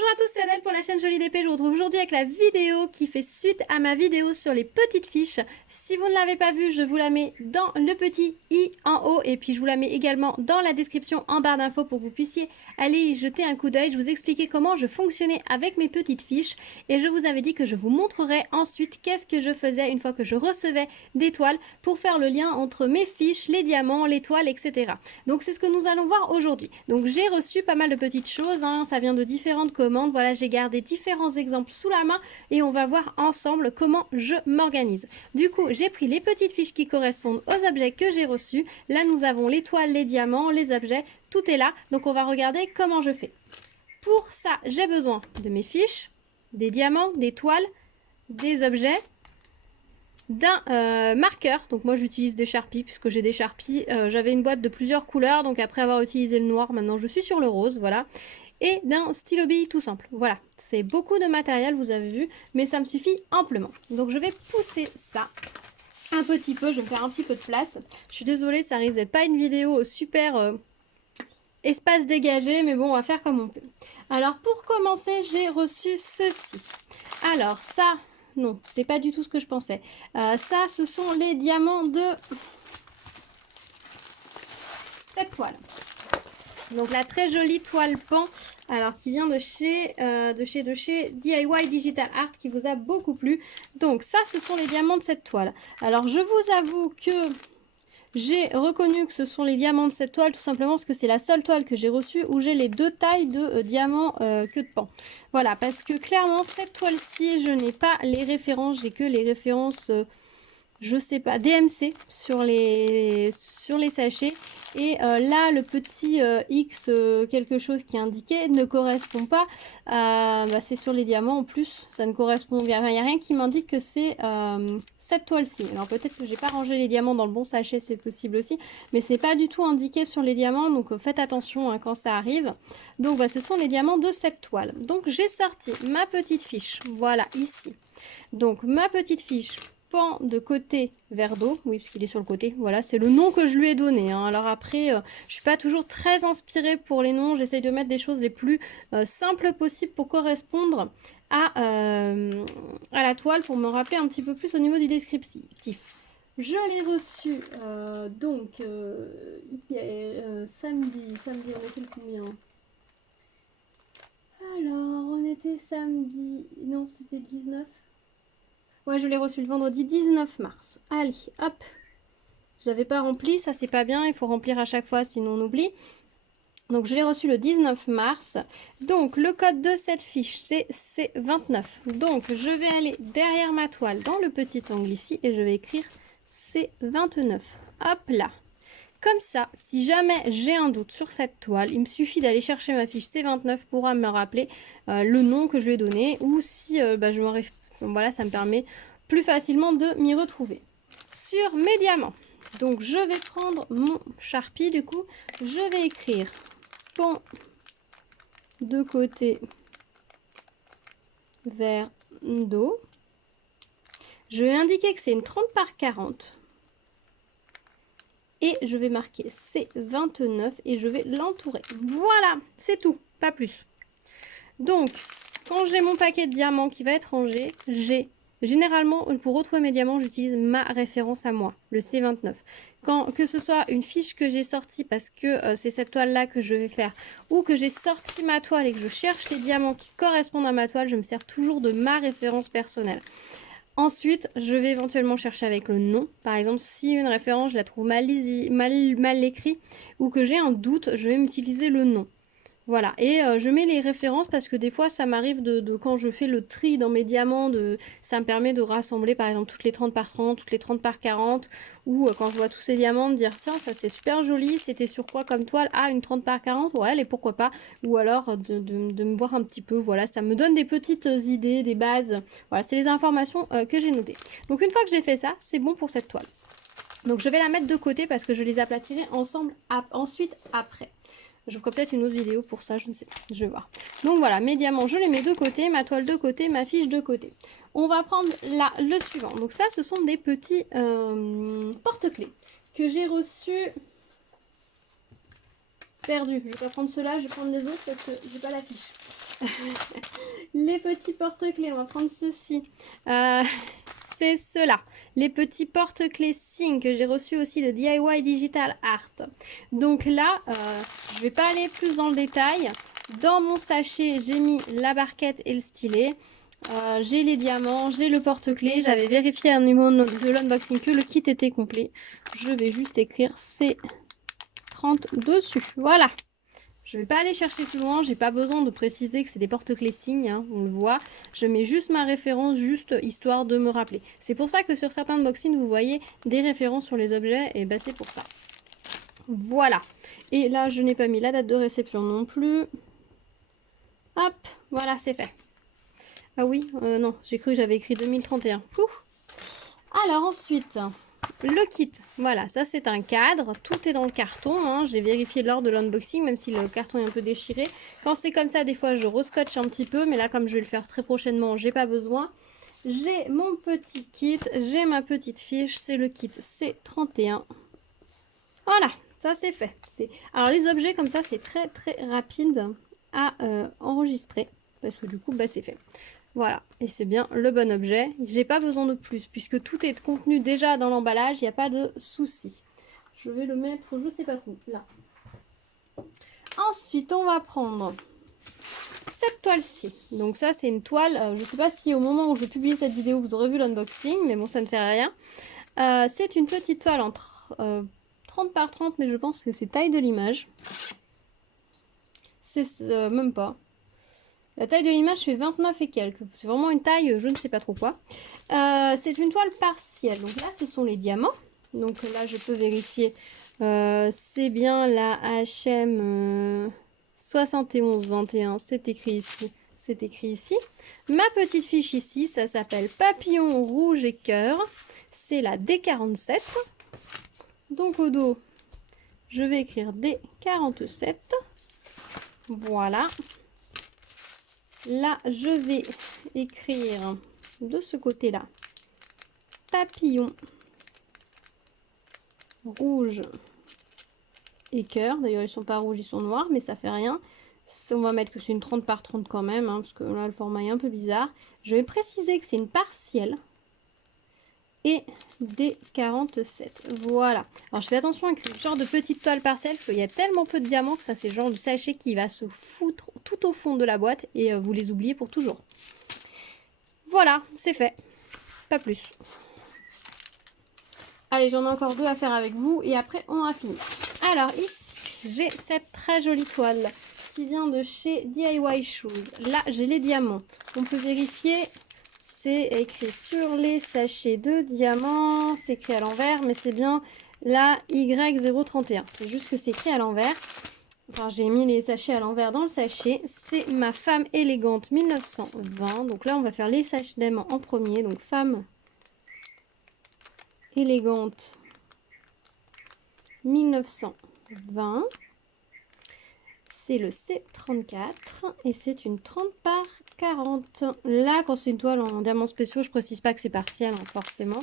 Bonjour à tous, c'est Adèle pour la chaîne Jolie d'Épée. Je vous retrouve aujourd'hui avec la vidéo qui fait suite à ma vidéo sur les petites fiches. Si vous ne l'avez pas vue, je vous la mets dans le petit i en haut et puis je vous la mets également dans la description en barre d'infos pour que vous puissiez aller y jeter un coup d'œil. Je vous expliquais comment je fonctionnais avec mes petites fiches et je vous avais dit que je vous montrerai ensuite qu'est-ce que je faisais une fois que je recevais des toiles pour faire le lien entre mes fiches, les diamants, les toiles, etc. Donc c'est ce que nous allons voir aujourd'hui. Donc j'ai reçu pas mal de petites choses, hein, ça vient de différentes commandes. Voilà, j'ai gardé différents exemples sous la main et on va voir ensemble comment je m'organise. Du coup, j'ai pris les petites fiches qui correspondent aux objets que j'ai reçus. Là, nous avons les toiles, les diamants, les objets, tout est là. Donc on va regarder comment je fais. Pour ça, j'ai besoin de mes fiches, des diamants, des toiles, des objets, d'un marqueur. Donc moi j'utilise des Sharpies puisque j'ai des Sharpies. J'avais une boîte de plusieurs couleurs, donc après avoir utilisé le noir, maintenant je suis sur le rose, voilà. Et d'un stylo bille tout simple. Voilà, c'est beaucoup de matériel, vous avez vu, mais ça me suffit amplement. Donc je vais pousser ça un petit peu, je vais me faire un petit peu de place. Je suis désolée, ça risque d'être pas une vidéo super espace dégagé, mais bon, on va faire comme on peut. Alors pour commencer, j'ai reçu ceci. Alors ça... Non, c'est pas du tout ce que je pensais. Ça, ce sont les diamants de cette toile. Donc la très jolie toile pan, alors qui vient de chez DIY Digital Art, qui vous a beaucoup plu. Donc ça, ce sont les diamants de cette toile. Alors je vous avoue que j'ai reconnu que ce sont les diamants de cette toile, tout simplement parce que c'est la seule toile que j'ai reçue où j'ai les deux tailles de diamants queue de pan. Voilà, parce que clairement, cette toile-ci, je n'ai pas les références, j'ai que les références, je sais pas, DMC sur les sachets. Et là, le petit X quelque chose qui est indiqué ne correspond pas. C'est sur les diamants en plus, ça ne correspond. Il n'y a rien qui m'indique que c'est cette toile-ci. Alors peut-être que j'ai pas rangé les diamants dans le bon sachet, c'est possible aussi. Mais c'est pas du tout indiqué sur les diamants, donc faites attention hein, quand ça arrive. Donc ce sont les diamants de cette toile. Donc j'ai sorti ma petite fiche, voilà ici. Donc ma petite fiche pan de côté verre d'eau, oui parce qu'il est sur le côté, voilà c'est le nom que je lui ai donné, hein. Alors après je suis pas toujours très inspirée pour les noms, j'essaye de mettre des choses les plus simples possibles pour correspondre à la toile, pour me rappeler un petit peu plus au niveau du descriptif. Je l'ai reçu samedi, on était le combien? Alors on était samedi, non c'était le 19. Ouais, je l'ai reçu le vendredi 19 mars. Allez, hop. J'avais pas rempli, ça c'est pas bien. Il faut remplir à chaque fois, sinon on oublie. Donc je l'ai reçu le 19 mars. Donc le code de cette fiche, c'est C29. Donc je vais aller derrière ma toile dans le petit angle ici et je vais écrire C29. Hop là. Comme ça, si jamais j'ai un doute sur cette toile, il me suffit d'aller chercher ma fiche C29 pour me rappeler le nom que je lui ai donné. Ou si je m'en réfère. Voilà, ça me permet plus facilement de m'y retrouver. Sur mes diamants, donc je vais prendre mon Sharpie du coup, je vais écrire pan de côté vers dos. Je vais indiquer que c'est une 30 par 40. Et je vais marquer C29 et je vais l'entourer. Voilà, c'est tout, pas plus. Donc, quand j'ai mon paquet de diamants qui va être rangé, généralement, pour retrouver mes diamants, j'utilise ma référence à moi, le C29. Que ce soit une fiche que j'ai sortie parce que c'est cette toile-là que je vais faire, ou que j'ai sorti ma toile et que je cherche les diamants qui correspondent à ma toile, je me sers toujours de ma référence personnelle. Ensuite, je vais éventuellement chercher avec le nom. Par exemple, si une référence, je la trouve mal écrite ou que j'ai un doute, je vais m'utiliser le nom. Voilà, et je mets les références parce que des fois ça m'arrive de quand je fais le tri dans mes diamants, ça me permet de rassembler par exemple toutes les 30 par 30, toutes les 30 par 40, ou quand je vois tous ces diamants, de dire tiens ça c'est super joli, c'était sur quoi comme toile? Ah une 30 par 40, ouais allez pourquoi pas, ou alors de me voir un petit peu, voilà, ça me donne des petites idées, des bases, voilà, c'est les informations que j'ai notées. Donc une fois que j'ai fait ça, c'est bon pour cette toile. Donc je vais la mettre de côté parce que je les aplatirai ensemble ensuite après. Je ferai peut-être une autre vidéo pour ça, je ne sais pas, je vais voir. Donc voilà, mes diamants, je les mets de côté, ma toile de côté, ma fiche de côté. On va prendre là le suivant. Donc ça, ce sont des petits porte-clés que j'ai reçus perdus. Je vais pas prendre ceux-là, je vais prendre les autres parce que j'ai pas la fiche. Les petits porte-clés, on va prendre ceci. C'est ceux-là. Les petits porte-clés Sign que j'ai reçus aussi de DIY Digital Art. Donc là, je vais pas aller plus dans le détail. Dans mon sachet, j'ai mis la barquette et le stylet. J'ai les diamants, j'ai le porte-clés. J'avais vérifié un numéro de l'unboxing que le kit était complet. Je vais juste écrire C30 dessus. Voilà. Je ne vais pas aller chercher plus loin, j'ai pas besoin de préciser que c'est des porte-clés Sign, hein, on le voit. Je mets juste ma référence, juste histoire de me rappeler. C'est pour ça que sur certains unboxings, vous voyez des références sur les objets, et ben c'est pour ça. Voilà. Et là, je n'ai pas mis la date de réception non plus. Hop, voilà, c'est fait. Ah oui, non, j'ai cru que j'avais écrit 2031. Ouf. Alors ensuite... le kit, voilà, ça c'est un cadre, tout est dans le carton, hein. J'ai vérifié lors de l'unboxing, même si le carton est un peu déchiré. Quand c'est comme ça, des fois je rescotche un petit peu, mais là comme je vais le faire très prochainement, j'ai pas besoin. J'ai mon petit kit, j'ai ma petite fiche, c'est le kit C31. Voilà, ça c'est fait. Alors les objets comme ça, c'est très très rapide à enregistrer, parce que du coup, bah, c'est fait. Voilà, et c'est bien le bon objet. J'ai pas besoin de plus, puisque tout est contenu déjà dans l'emballage, il n'y a pas de souci. Je vais le mettre, je sais pas trop, là. Ensuite, on va prendre cette toile-ci. Donc ça, c'est une toile, je sais pas si au moment où je publie cette vidéo, vous aurez vu l'unboxing, mais bon, ça ne fait rien. C'est une petite toile entre 30 par 30, mais je pense que c'est taille de l'image. C'est même pas. La taille de l'image fait 29 et quelques. C'est vraiment une taille, je ne sais pas trop quoi. C'est une toile partielle. Donc là, ce sont les diamants. Donc là, je peux vérifier. C'est bien la HM 7121. C'est écrit ici. C'est écrit ici. Ma petite fiche ici, ça s'appelle Papillon rouge et cœur. C'est la D47. Donc au dos, je vais écrire D47. Voilà. Là, je vais écrire de ce côté-là papillon rouge et cœur. D'ailleurs, ils sont pas rouges, ils sont noirs, mais ça fait rien. On va mettre que c'est une 30 par 30 quand même, hein, parce que là, le format est un peu bizarre. Je vais préciser que c'est une partielle. Et des 47. Voilà. Alors je fais attention avec ce genre de petite toile partielle parce qu'il y a tellement peu de diamants que ça c'est le genre de sachet qui va se foutre tout au fond de la boîte et vous les oubliez pour toujours. Voilà, c'est fait. Pas plus. Allez, j'en ai encore deux à faire avec vous et après on a fini. Alors ici, j'ai cette très jolie toile qui vient de chez DIY Shoes. Là, j'ai les diamants. On peut vérifier... C'est écrit sur les sachets de diamants, c'est écrit à l'envers, mais c'est bien la Y031. C'est juste que c'est écrit à l'envers. Enfin, j'ai mis les sachets à l'envers dans le sachet. C'est ma femme élégante 1920. Donc là, on va faire les sachets d'aimants en premier. Donc femme élégante 1920. C'est le C34 et c'est une 30 par 40. Là, quand c'est une toile en diamants spéciaux, je précise pas que c'est partiel, hein, forcément.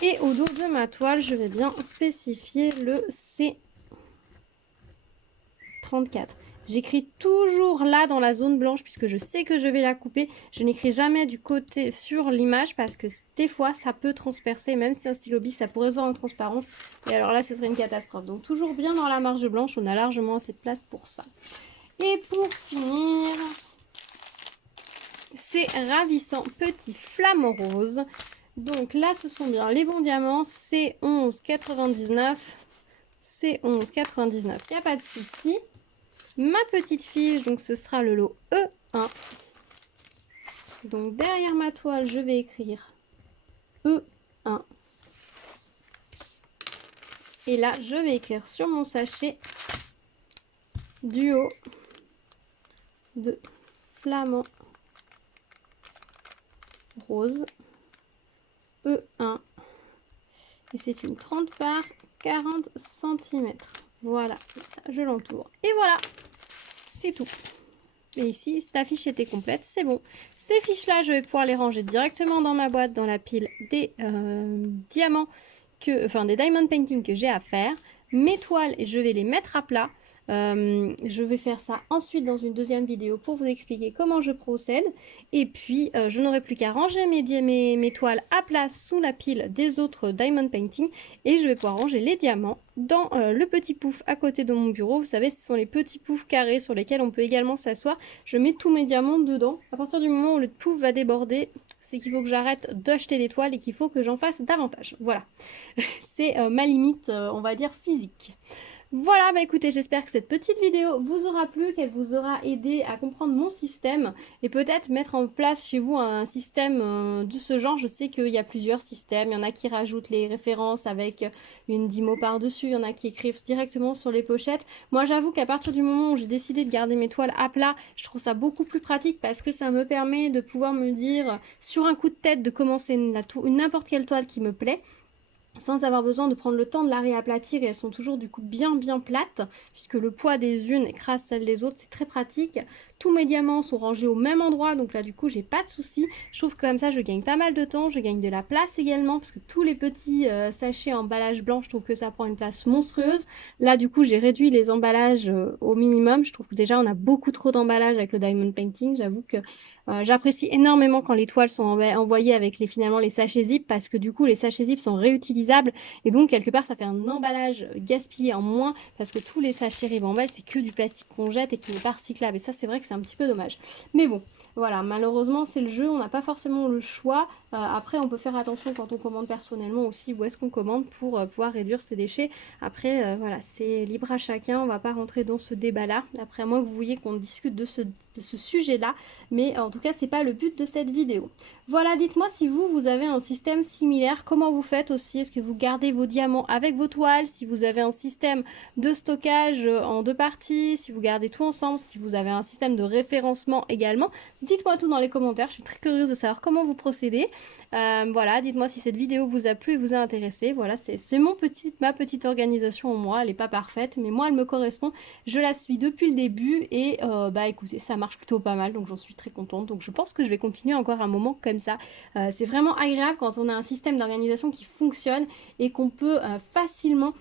Et au dos de ma toile, je vais bien spécifier le C34. J'écris toujours là dans la zone blanche puisque je sais que je vais la couper. Je n'écris jamais du côté sur l'image parce que des fois ça peut transpercer. Même si c'est un stylo bis, ça pourrait se voir en transparence. Et alors là, ce serait une catastrophe. Donc toujours bien dans la marge blanche, on a largement assez de place pour ça. Et pour finir, ces ravissants petits flamants roses. Donc là, ce sont bien les bons diamants. C11,99. C11,99. Il n'y a pas de souci. Ma petite fiche, donc ce sera le lot E1. Donc derrière ma toile, je vais écrire E1. Et là, je vais écrire sur mon sachet duo de flamant rose E1. Et c'est une 30 par 40 cm. Voilà, ça, je l'entoure. Et voilà, c'est tout. Et ici, ta fiche était complète, c'est bon. Ces fiches-là, je vais pouvoir les ranger directement dans ma boîte, dans la pile des diamants, des diamond painting que j'ai à faire. Mes toiles, je vais les mettre à plat. Je vais faire ça ensuite dans une deuxième vidéo pour vous expliquer comment je procède. Et puis, je n'aurai plus qu'à ranger mes toiles à plat sous la pile des autres Diamond Painting. Et je vais pouvoir ranger les diamants dans le petit pouf à côté de mon bureau. Vous savez, ce sont les petits poufs carrés sur lesquels on peut également s'asseoir. Je mets tous mes diamants dedans. À partir du moment où le pouf va déborder, c'est qu'il faut que j'arrête d'acheter des toiles et qu'il faut que j'en fasse davantage. Voilà, c'est ma limite, on va dire, physique. Voilà, bah écoutez, j'espère que cette petite vidéo vous aura plu, qu'elle vous aura aidé à comprendre mon système et peut-être mettre en place chez vous un système de ce genre. Je sais qu'il y a plusieurs systèmes, il y en a qui rajoutent les références avec une 10 mots par-dessus, il y en a qui écrivent directement sur les pochettes. Moi j'avoue qu'à partir du moment où j'ai décidé de garder mes toiles à plat, je trouve ça beaucoup plus pratique parce que ça me permet de pouvoir me dire sur un coup de tête de commencer n'importe quelle toile qui me plaît, sans avoir besoin de prendre le temps de la réaplatir, et elles sont toujours du coup bien plates puisque le poids des unes écrase celle des autres, c'est très pratique. Tous mes diamants sont rangés au même endroit, donc là du coup j'ai pas de soucis. Je trouve que comme ça je gagne pas mal de temps, je gagne de la place également parce que tous les petits sachets emballage blanc, je trouve que ça prend une place monstrueuse. Là du coup j'ai réduit les emballages au minimum. Je trouve que déjà on a beaucoup trop d'emballages avec le Diamond Painting. J'avoue que j'apprécie énormément quand les toiles sont envoyées avec finalement les sachets zip, parce que du coup les sachets zip sont réutilisables et donc quelque part ça fait un emballage gaspillé en moins, parce que tous les sachets Ribambelle c'est que du plastique qu'on jette et qui n'est pas recyclable, et ça c'est vrai que c'est un petit peu dommage. Mais bon, voilà, malheureusement c'est le jeu, on n'a pas forcément le choix. Après on peut faire attention quand on commande personnellement aussi où est-ce qu'on commande pour pouvoir réduire ses déchets. Après voilà, c'est libre à chacun, on va pas rentrer dans ce débat là, après moi que vous voyez qu'on discute de ce sujet là, mais en tout cas c'est pas le but de cette vidéo. Voilà, dites-moi si vous avez un système similaire, comment vous faites aussi, est-ce que vous gardez vos diamants avec vos toiles, si vous avez un système de stockage en deux parties, si vous gardez tout ensemble, si vous avez un système de référencement également. Dites-moi tout dans les commentaires, je suis très curieuse de savoir comment vous procédez. Voilà, dites-moi si cette vidéo vous a plu et vous a intéressé. Voilà, c'est ma petite organisation en moi, elle n'est pas parfaite, mais moi elle me correspond. Je la suis depuis le début et bah écoutez, ça marche plutôt pas mal, donc j'en suis très contente. Donc je pense que je vais continuer encore un moment comme ça. C'est vraiment agréable quand on a un système d'organisation qui fonctionne et qu'on peut facilement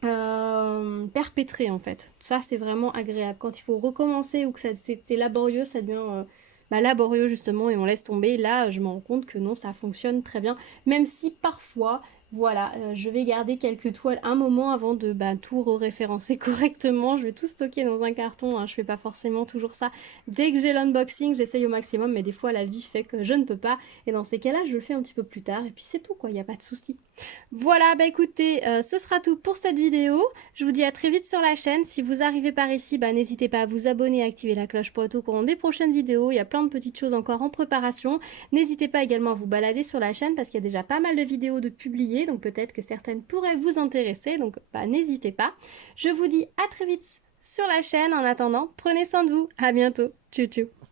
perpétrer en fait. Ça c'est vraiment agréable. Quand il faut recommencer ou que c'est laborieux, ça devient laborieux justement et on laisse tomber. Là je me rends compte que non, ça fonctionne très bien, même si parfois voilà, je vais garder quelques toiles un moment avant de tout référencer correctement. Je vais tout stocker dans un carton, hein. Je fais pas forcément toujours ça. Dès que j'ai l'unboxing, j'essaye au maximum, mais des fois la vie fait que je ne peux pas. Et dans ces cas-là, je le fais un petit peu plus tard. Et puis c'est tout quoi, il n'y a pas de souci. Voilà, bah écoutez, ce sera tout pour cette vidéo. Je vous dis à très vite sur la chaîne. Si vous arrivez par ici, n'hésitez pas à vous abonner et à activer la cloche pour être au courant des prochaines vidéos. Il y a plein de petites choses encore en préparation. N'hésitez pas également à vous balader sur la chaîne parce qu'il y a déjà pas mal de vidéos de publiées, donc peut-être que certaines pourraient vous intéresser, donc n'hésitez pas. Je vous dis à très vite sur la chaîne. En attendant, prenez soin de vous. À bientôt. Tchou tchou.